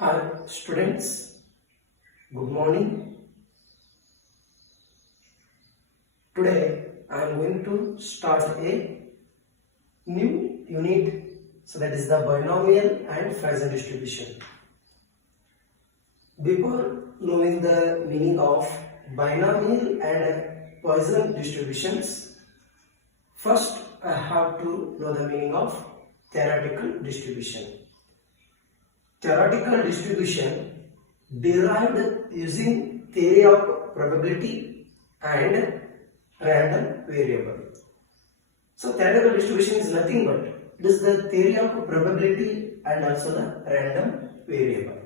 Hi students, good morning. Today I am going to start a new unit, so that is the binomial and Poisson distribution. Before knowing the meaning of binomial and Poisson distributions, first I have to know the meaning of theoretical distribution. Theoretical distribution derived using theory of probability and random variable. So theoretical distribution is nothing but it is the theory of probability and also the random variable.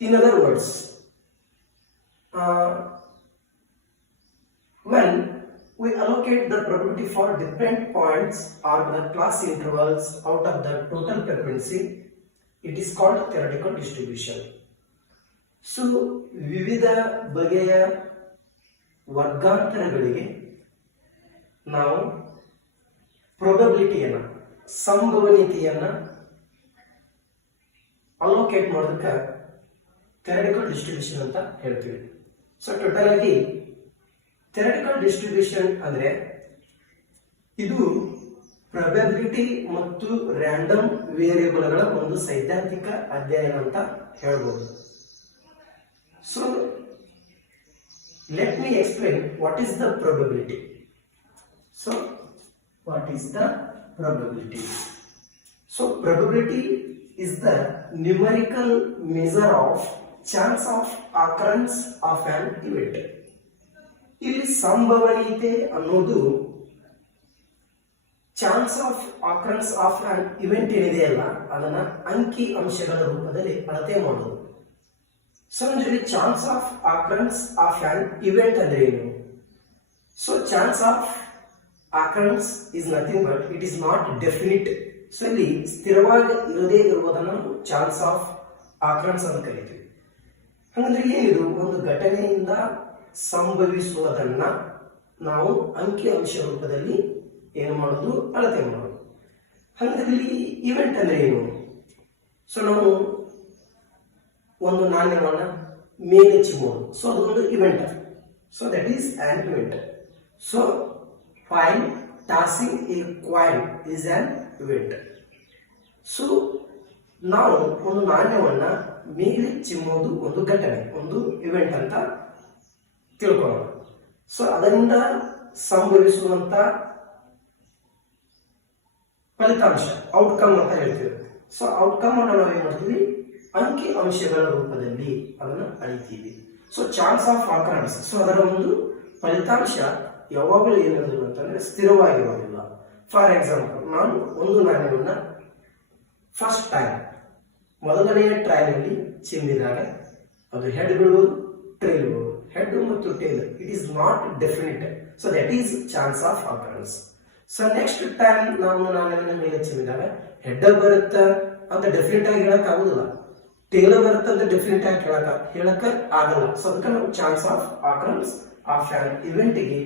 In other words, when we allocate the probability for different points or the class intervals out of the total frequency, it is called theoretical distribution. So ವಿವಿಧ ಬಗೆಯ ವರ್ಗಾಂತರಗಳಿಗೆ ನಾವು ಪ್ರೊಬಬಿಲಿಟಿಯನ್ನ ಸಂಭವನೀಯತೆಯನ್ನ allocate ಮಾಡೋದಕ್ಕೆ theoretical distribution ಅಂತ ಹೇಳ್ತೀವಿ. So total ಆಗಿ theoretical distribution ಅಂದ್ರೆ ಇದು probability ಮತ್ತು ರ್ಯಾಂಡಮ್ ವೇರಿಯೇಬಲ್ಗಳ ಒಂದು ಸೈದ್ಧಾಂತಿಕ ಅಧ್ಯಯನ ಅಂತ ಹೇಳ್ಬೋದು. So let me explain what is the probability. So what is the probability? So probability is the numerical measure of chance of occurrence of an event. ಇಲ್ಲಿ ಸಂಭವನೀಯತೆ ಅನ್ನೋದು chance of occurrence of an event ಏನಿದೆಯಲ್ಲ ಅದನ್ನ ಅಂಕಿ ಅಂಶಗಳ ರೂಪದಲ್ಲಿ ಅಳತೆ ಮಾಡೋದು. ಸೊ ಅಂದ್ರೆ chance of occurrence of an event ಅಂದ್ರೆ ಏನು? So chance of occurrence is nothing but it is not definite. So ಇಲ್ಲಿ ಸ್ಥಿರವಾಗಿ ಇರದೇ ಇರುವುದನ್ನು ಚಾನ್ಸ್ ಆಫ್ ಆಕರೆನ್ಸ್ ಅಂತ ಕರಿತೀವಿ. ಹಾಗಂದ್ರೆ ಏನಿದು? ಒಂದು ಘಟನೆಯಿಂದ ಸಂಭವಿಸುವುದನ್ನ ನಾವು ಅಂಕಿ ಅಂಶ ರೂಪದಲ್ಲಿ ಏನು ಮಾಡೋದು? ಅಳತೆ ಮಾಡೋದು. ಹಾಗಾದ್ರೆ ಇಲ್ಲಿ ಇವೆಂಟ್ ಅಂದ್ರೆ ಏನು? ಸೊ ನಾವು ಒಂದು ನಾಣ್ಯವನ್ನ ಮೇಲೆ ಚಿಮ್ಮೋದು, ಸೊ ಅದೊಂದು event. So that is on event. So while tossing a coin is an event. So ನಾವು ಒಂದು ನಾಣ್ಯವನ್ನ ಮೇಲೆ ಚಿಮ್ಮೋದು ಒಂದು ಘಟನೆ, ಒಂದು ಇವೆಂಟ್ ಅಂತ ತಿಳ್ಕೊಳ್ಳೋಣ. ಸೊ ಅದರಿಂದ ಸಂಭವಿಸುವಂತ ಫಲಿತಾಂಶ ಔಟ್ಕಮ್ ಅಂತ ಹೇಳ್ತೀವಿ. ಸೊ ಔಟ್ಕಮ್ ಅನ್ನು ನಾವು ಏನ್ ಮಾಡ್ತೀವಿ? ಅಂಕಿ ಅಂಶಗಳ ರೂಪದಲ್ಲಿ ಅದನ್ನು ಅಳಿತೀವಿ. So chance of occurrence, so ಅದರ ಒಂದು ಫಲಿತಾಂಶ ಯಾವಾಗಲೂ ಏನಿರೋದಿಲ್ಲ ಅಂತಂದ್ರೆ ಸ್ಥಿರವಾಗಿರೋದಿಲ್ಲ. ಫಾರ್ ಎಕ್ಸಾಂಪಲ್, ನಾನು ಒಂದು ನಾಣ್ಯವನ್ನ ಫಸ್ಟ್ ಟೈಮ್ ಮೊದಲನೆಯ ಟ್ರೈ ನಲ್ಲಿ ಚಿಮ್ಮಿದಾಗ ಅದು ಹೆಡ್ ಬೀಳುವುದು, ಟ್ರೈಲ್ ಬೀಳುವುದು. ಹೆಡ್ ಮತ್ತು tail it is not definite. So that is chance of occurrence. So next time ನಾವು ನಾಣ್ಯವನ್ನ ಮೇಲೆ ಚಿಮ್ಮಿದಾಗ ಹೆಡ್ ಬರುತ್ತ ಅಂತ ಡೆಫಿನೆಟ್ ಆಗಿ ಹೇಳಕ್ ಆಗುದಿಲ್ಲ, ಟೇಲ್ ಬರುತ್ತ ಅಂತ ಡೆಫಿನೆಟ್ ಆಗಿ ಹೇಳಕ್ ಆಗಲ್ಲ. ಸೊ ಅದಕ್ಕೆ ನಾವು chance of occurrence of an event ಗೆ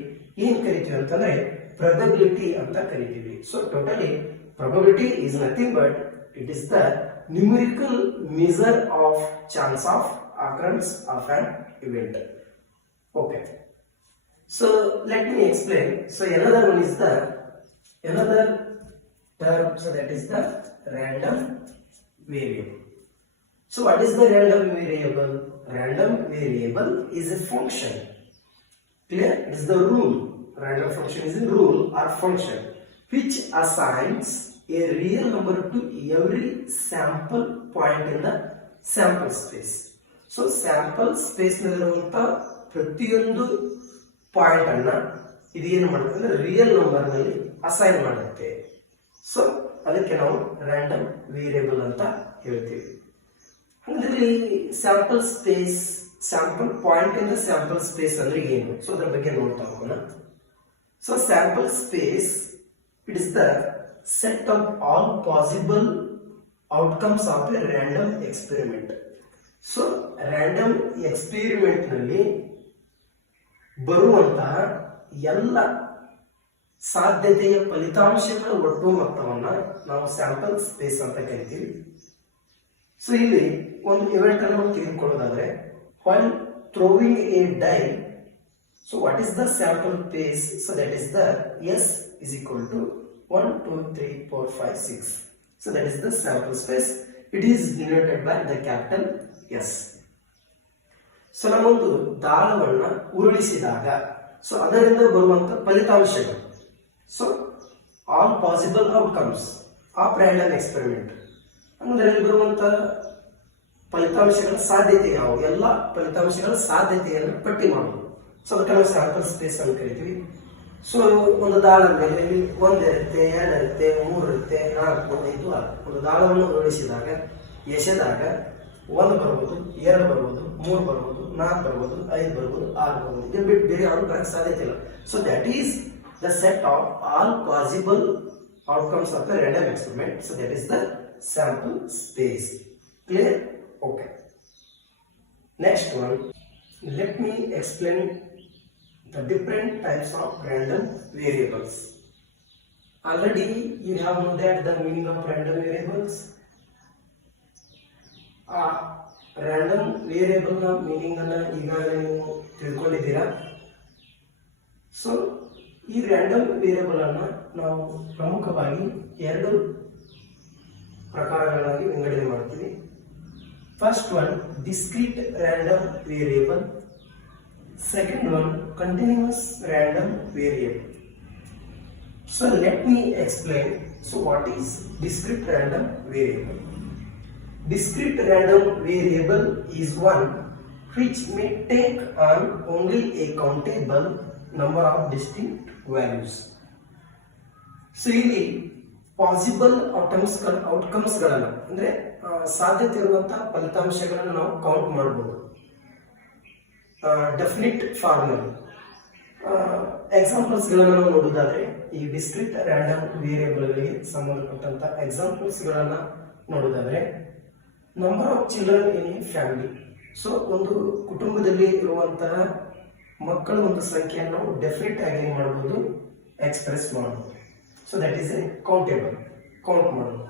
ಏನ್ ಕರಿತೀವಿ ಅಂತಂದ್ರೆ ಪ್ರೊಬಬಿಲಿಟಿ ಅಂತ ಕರಿತೀವಿ. So totally probability is nothing but it is the numerical measure of chance of occurrence of an event. Okay, so let me explain. So another one is the another term, so that is the random variable. So what is the random variable? Random variable is a function. Clear? It is the rule. Random function is a rule or function which assigns a real number to every sample point in the sample space. So sample space ನಲ್ಲಿರುವಂತ ಪ್ರತಿಯೊಂದು point ಅನ್ನ ಇದು ಏನು ಮಾಡುತ್ತೆ ಅಂದ್ರೆ real number ನಲ್ಲಿ assign ಮಾಡುತ್ತೆ. So ಅದಕ್ಕೆ ನಾವು ರ್ಯಾಂಡಮ್ ವೇರಿಯಬಲ್ ಅಂತ ಹೇಳ್ತೀವಿ. ಅಂದ್ರೆ ಸ್ಯಾಂಪಲ್ ಸ್ಪೇಸ್, ಸ್ಯಾಂಪಲ್ ಪಾಯಿಂಟ್ ಇಂದ ಸ್ಯಾಂಪಲ್ ಸ್ಪೇಸ್ ಅಂದ್ರೆ ಏನು? ಸೊ ಅದ್ರ ಬಗ್ಗೆ ನೋಡ್ತಾ ಹೋಗೋಣ. So sample space it is the set of all possible outcomes of A random experiment. So random experiment ನಲ್ಲಿ ಬರುವಂತಹ ಎಲ್ಲ ಸಾಧ್ಯತೆಯ ಫಲಿತಾಂಶಗಳ ಒಟ್ಟು ಮೊತ್ತವನ್ನ ನಾವು ಸ್ಯಾಂಪಲ್ ಸ್ಪೇಸ್ ಅಂತ ಕರಿತೀವಿ. ಸೊ ಇಲ್ಲಿ ಒಂದು ಇವೆಂಟ್ ಅನ್ನು ನಾವು ತೆಗೆದುಕೊಳ್ಳೋದಾದ್ರೆ while throwing a die, so what is the sample space? So that is the S is equal to 1 2 3 4 5 6. So that is the sample space. It is denoted by the capital S. So ನಾವೊಂದು ದಾಳವನ್ನ ಉರುಳಿಸಿದಾಗ so ಅದರಿಂದ ಬರುವಂತ ಫಲಿತಾಂಶಗಳು, so all possible outcomes of random experiment, ಅದರಲ್ಲಿ ಬರುವಂತ ಫಲಿತಾಂಶಗಳ ಸಾಧ್ಯತೆ ಯಾವುವು, ಎಲ್ಲ ಫಲಿತಾಂಶಗಳ ಸಾಧ್ಯತೆಯನ್ನು ಪಟ್ಟಿ ಮಾಡೋದು. ಸೊ ಅದಕ್ಕೆ ನಾವು ಸ್ಯಾಂಪಲ್ ಸ್ಪೇಸ್ ಅಂತ ಕರಿತೀವಿ. ಸೊ ಒಂದು ದಾಳದ ಮೇಲೆ ಒಂದಿರುತ್ತೆ, ಎರಡಿರುತ್ತೆ, ಮೂರಿರುತ್ತೆ, 4 5 6. ಒಂದು ದಾಳವನ್ನು ಉರುಳಿಸಿದಾಗ ಎಸೆದಾಗ 1 ಬರ್ಬೋದು, 2 ಬರ್ಬೋದು, 3 ಬರ್ಬೋದು, 4 ಬರ್ಬೋದು, 5 ಬರ್ಬೋದು, 6 ಬರ್ಬೋದು. ಇದನ್ನು ಬಿಟ್ಟು ಬೇರೆ ಯಾರು ಬರಕ್ಕೆ ಸಾಧ್ಯತೆ ಇಲ್ಲ. So that is the set of all possible outcomes of the random experiment. So that is the sample space. Clear? Okay. Next one, let me explain the different types of random variables. Already you have known that the meaning of random variables. Random variable na meaning anna ಈಗಾಗಲೇ ನೀವು ತಿಳ್ಕೊಂಡಿದ್ದೀರಾ. So ಈ random variable ಅನ್ನ ನಾವು ಪ್ರಮುಖವಾಗಿ 2 ಪ್ರಕಾರಗಳಾಗಿ ವಿಂಗಡಣೆ ಮಾಡ್ತೀವಿ. First one discrete random variable, second one continuous random variable. So let me explain. So what is discrete random variable? Discrete random variable is one which may take on only a countable number of distinct values. So ಇಲ್ಲಿ possible outcomes ಗಳನ್ನ ಅಂದ್ರೆ ಸಾಧ್ಯತೆ ಇರುವಂತಹ ಫಲಿತಾಂಶಗಳನ್ನು ನಾವು count ಮಾಡಬಹುದು definite form ಅಲ್ಲಿ. Examples ಗಳನ್ನ ನಾವು ನೋಡುವುದಾದ್ರೆ ಈ ಡಿಸ್ಕ್ರೀಟ್ ರ್ಯಾಂಡಮ್ ವೇರಿಯಬಲ್ ಗಳಿಗೆ ಸಂಬಂಧಪಟ್ಟಂತ ಎಕ್ಸಾಂಪಲ್ಸ್ ಗಳನ್ನ ನೋಡುವುದಾದ್ರೆ number of children in a family. So ಒಂದು ಕುಟುಂಬದಲ್ಲಿ ಇರುವಂತಹ ಮಕ್ಕಳ ಒಂದು ಸಂಖ್ಯೆಯನ್ನು ನಾವು ಡೆಫಿನೆಟ್ ಆಗಿ ಏನು ಮಾಡಬಹುದು, ಎಕ್ಸ್ಪ್ರೆಸ್ ಮಾಡಬಹುದು. So that is a countable, count ಮಾಡಬಹುದು.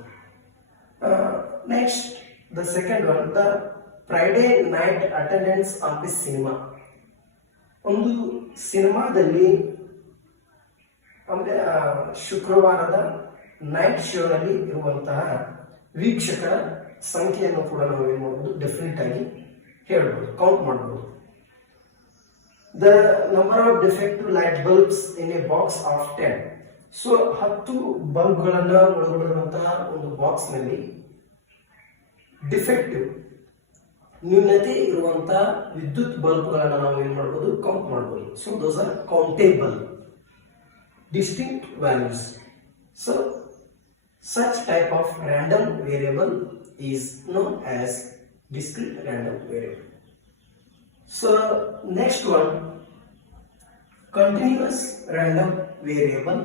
Next the second one, the Friday night attendance of the cinema. ಒಂದು ಸಿನಿಮಾದಲ್ಲಿ ಅಂದ್ರೆ ಶುಕ್ರವಾರದ ನೈಟ್ ಶೋನಲ್ಲಿ ಇರುವಂತಹ ವೀಕ್ಷಕರ ಸಂಖ್ಯೆಯನ್ನು ಕೂಡ ನಾವು ಏನು ಮಾಡಬಹುದು, ಡೆಫಿನೆಟ್ ಆಗಿ ಹೇಳ್ಬೋದು, ಕೌಂಟ್ ಮಾಡಬಹುದು. The number of defective light bulbs in a box of 10. So 10 ಬಲ್ಬ್ಗಳನ್ನ ಒಳಗೊಂಡಿರುವಂತಹ ಒಂದು ಬಾಕ್ಸ್ ನಲ್ಲಿ ಡಿಫೆಕ್ಟಿವ್ ನ್ಯೂನತೆ ಇರುವಂತಹ ವಿದ್ಯುತ್ ಬಲ್ಬ್ಗಳನ್ನ ನಾವು ಏನು ಮಾಡಬಹುದು, ಕೌಂಟ್ ಮಾಡಬಹುದು. So those are countable distinct values. So such type of random variable is known as discrete random variable. So next one, continuous random variable.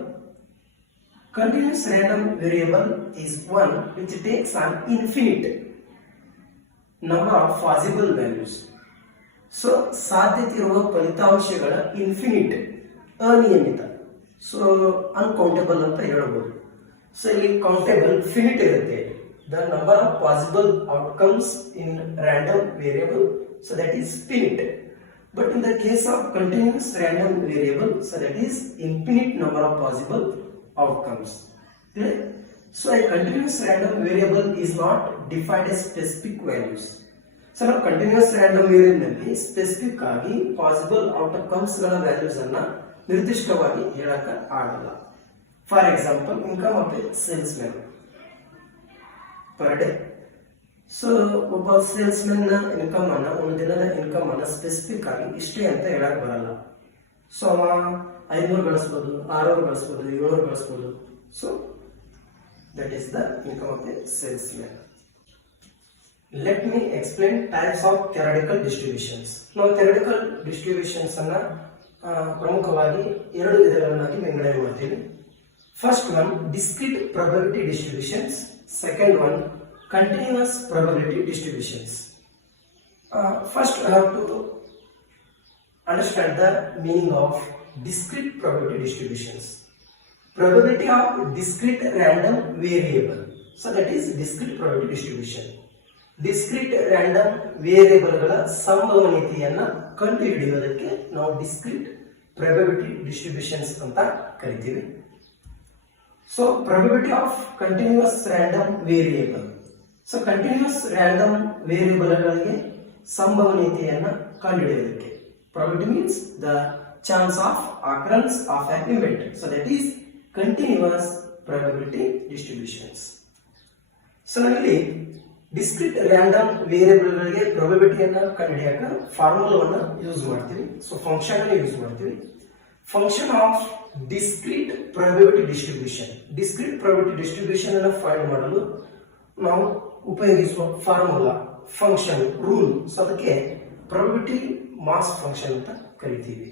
Continuous random variable is one which takes an infinite number of possible values. So ಸಾಧ್ಯತೆ ಇರುವ ಫಲಿತಾಂಶಗಳ infinite, ಅನಿಯಮಿತ, so uncountable ಅಂತ ಹೇಳಬಹುದು. So ಇಲ್ಲಿ countable ಫಿನಿಟ್ ಇರುತ್ತೆ. The number of possible outcomes in random variable, so that is finite. But in the case of continuous random variable, so that is infinite number of possible outcomes. Okay? So a continuous random variable is not defined as specific values. So now continuous random variable ನಲ್ಲಿ specific ಆಗಿ possible outcomes ಗಳ values ಅನ್ನ ನಿರ್ದಿಷ್ಟವಾಗಿ ಹೇಳಕ ಆಗಲ್ಲ. For example, income of A sales man per day. So ಒಬ್ಬ sales man ನ income ಅನ್ನ, ಒಂದು ದಿನದ ಇನ್ಕಮ್ ಅನ್ನ ಸ್ಪೆಸಿಫಿಕ್ ಆಗಿ ಇಷ್ಟೇ ಅಂತ ಹೇಳಕ್ ಬರಲ್ಲ. ಸೊ ಅವ 500 ಗಳಿಸಬಹುದು, 600 ಗಳಿಸಬಹುದು, 700 ಗಳಿಸಬಹುದು. So that is the income of A sales man. Let me explain types of theoretical distributions. ನಾವು ಥಿಯರಿಟಿಕಲ್ ಡಿಸ್ಟ್ರಿಬ್ಯೂಷನ್ಸ್ ಅನ್ನ ಪ್ರಮುಖವಾಗಿ 2 ವಿಧಗಳನ್ನಾಗಿ ವಿಂಗಡಣೆ ಮಾಡ್ತೀವಿ. First one discrete probability distributions, second one continuous probability distributions. First I have to understand the meaning of discrete probability distributions. Probability of discrete random variable, so that is discrete probability distribution. Discrete random ವೇರಿಯೇಬಲ್ಗಳ ಸಂಭವನೀಯತೆಯನ್ನ ಕಂಡುಹಿಡಿಯುವುದಕ್ಕೆ ನಾವು discrete probability distributions ಅಂತ ಕರಿತೀವಿ. So probability of continuous random variable. So continuous random ವೇರಿಯೇಬಲ್ಗಳಿಗೆ ಸಂಭವನೀಯತೆಯನ್ನ ಕಂಡುಹಿಡಿಯುವುದಕ್ಕೆ probability means the chance of occurrence of an event. So that is continuous probability distributions. So ನಾವಿಲ್ಲಿ ಡಿಸ್ಕ್ರೀಟ್ ರ್ಯಾಂಡಮ್ ವೇರಿಯೇಬಲ್ ಗಳಿಗೆ ಪ್ರೊಬಬಿಲಿಟಿಯನ್ನ ಕಂಡುಹಿಡಿಯಕ್ಕೆ ಫಾರ್ಮುಲಾವನ್ನ use ಮಾಡ್ತೀವಿ. So function ಅನ್ನು use ಮಾಡ್ತೀವಿ. Function of discrete probability distribution. Discrete probability distribution ಅನ್ನು find ಮಾಡಲು ನಾವು ಉಪಯೋಗಿಸುವ formula, function, rule. So ಅದಕ್ಕೆ ಪ್ರೊಬಬಿಲಿಟಿ ಮಾಸ್ ಫಂಕ್ಷನ್ ಅಂತ ಕರಿತೀವಿ.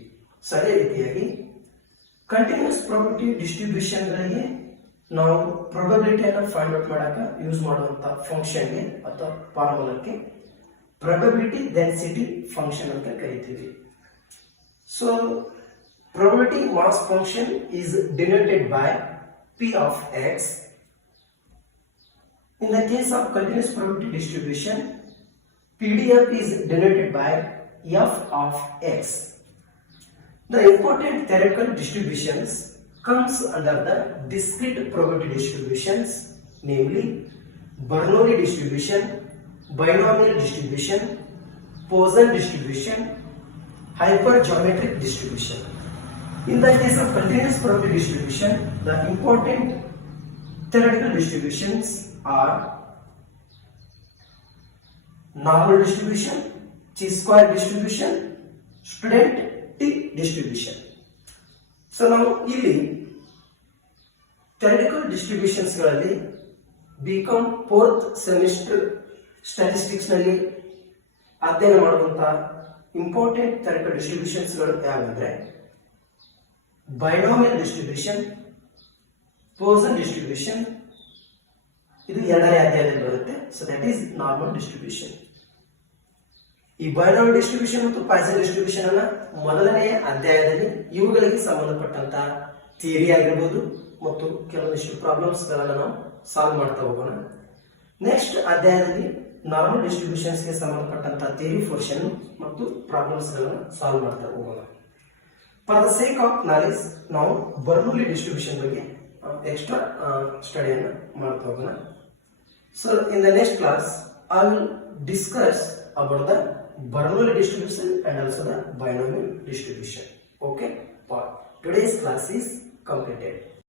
ಸೊ ಅದೇ ರೀತಿಯಾಗಿ ಕಂಟಿನ್ಯೂಸ್ ಪ್ರೊಬಬಿಲಿಟಿ ಡಿಸ್ಟ್ರಿಬ್ಯೂಷನ್ ಗಳಿಗೆ ನಾವು ಪ್ರೊಬಬಿಲಿಟಿಯನ್ನು ಫೈಂಡ್ ಔಟ್ ಮಾಡಕ್ಕೆ ಯೂಸ್ ಮಾಡುವಂತ ಫಂಕ್ಷನ್ಗೆ ಅಥವಾ ಫಾರ್ಮುಲಾಕ್ಕೆ ಪ್ರೊಬಬಿಲಿಟಿ ಡೆನ್ಸಿಟಿ ಫಂಕ್ಷನ್ ಅಂತ ಕರಿತೀವಿ. So probability mass function is denoted by P of x. In the case of continuous probability distribution, PDF is denoted by F of x. The important theoretical distributions comes under the discrete probability distributions, namely Bernoulli distribution, binomial distribution, Poisson distribution, hypergeometric distribution. In the case of continuous probability distribution, the important theoretical distributions are normal distribution, chi-square distribution, student t distribution. So now ಇಲ್ಲಿ theoretical distributions ಗಳಲ್ಲಿ BCom 4th semester statistics ನಲ್ಲಿ ಅಧ್ಯಯನ ಮಾಡುವಂತಹ important theoretical distributions ಗಳು ಯಾವಂದ್ರೆ binomial distribution, Poisson distribution. ಇದು ಎರಡನೇ ಅಧ್ಯಾಯದಲ್ಲಿ ಬರುತ್ತೆ. So that is normal distribution. ಈ ಬೈನಾಮಿಯಲ್ ಡಿಸ್ಟ್ರಿಬ್ಯೂಷನ್ ಮತ್ತು ಪಾಯ್ಸನ್ ಡಿಸ್ಟ್ರಿಬ್ಯೂಷನ್ ಅನ್ನ ಮೊದಲನೆಯ ಅಧ್ಯಾಯದಲ್ಲಿ ಇವುಗಳಿಗೆ ಸಂಬಂಧಪಟ್ಟಂತ ಥಿಯರಿ ಆಗಿರಬಹುದು ಮತ್ತು ಕೆಲವೊಂದಿಷ್ಟು ಪ್ರಾಬ್ಲಮ್ಸ್ ಗಳನ್ನ ನಾವು ಸಾಲ್ವ್ ಮಾಡ್ತಾ ಹೋಗೋಣ. ನೆಕ್ಸ್ಟ್ ಅಧ್ಯಾಯದಲ್ಲಿ ನಾರ್ಮಲ್ ಡಿಸ್ಟ್ರಿಬ್ಯೂಷನ್ಸ್ ಗೆ ಸಂಬಂಧಪಟ್ಟಂತ ಥಿಯರಿ ಪೋರ್ಷನ್ ಮತ್ತು ಪ್ರಾಬ್ಲಮ್ಸ್ ಗಳನ್ನ ಸಾಲ್ವ್ ಮಾಡ್ತಾ ಹೋಗೋಣ. For the sake of knowledge ನಾವು ಬರ್ನೂಲಿ ಡಿಸ್ಟ್ರಿಬ್ಯೂಷನ್ ಬಗ್ಗೆ ಎಕ್ಸ್ಟ್ರಾ ಸ್ಟಡಿಯನ್ನು ಮಾಡ್ತಾ ಹೋಗೋಣ. So in the next class, I will discuss about the Bernoulli distribution and also the binomial distribution. Okay, today's class is completed.